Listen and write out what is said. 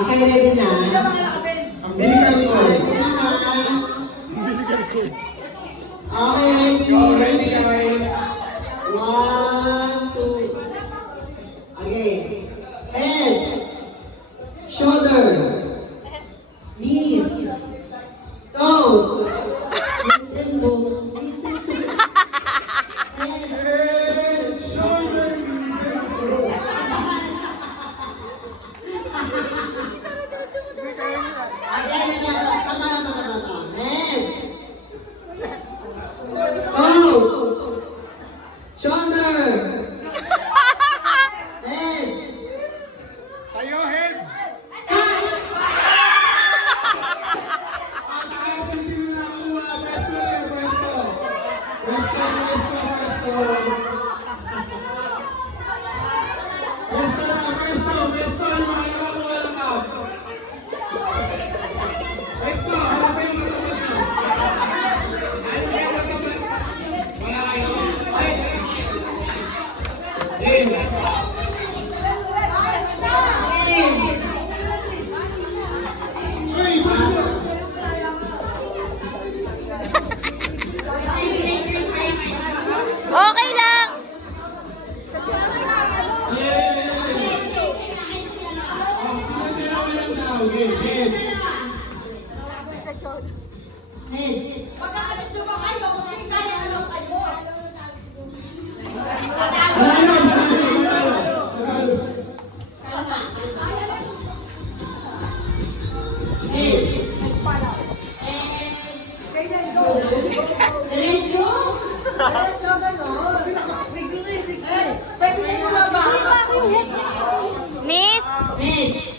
Okay, ready na? Ang biligan ko. Ready na ha? Okay, ready? Go, ready guys. 1, 2. Okay. Head. Shoulder. Knees. Toes. Knees and toes. Listen to me. Head, shoulder, knees, and toes. Again, head. Toes. Shoulder. Head. Tayo, head. At tayo sa sino na kuha. Pwesto rin, pwesto. Pwesto, pwesto, pwesto. Pwesto na, pwesto, pwesto. Ano mga nakakuha ng cups? Pwesto, ano ba yung matapat nyo? Ano ba yung matapat? Wala kayo. Ay! Game. Hey, pwesto. Okay lang. Miss?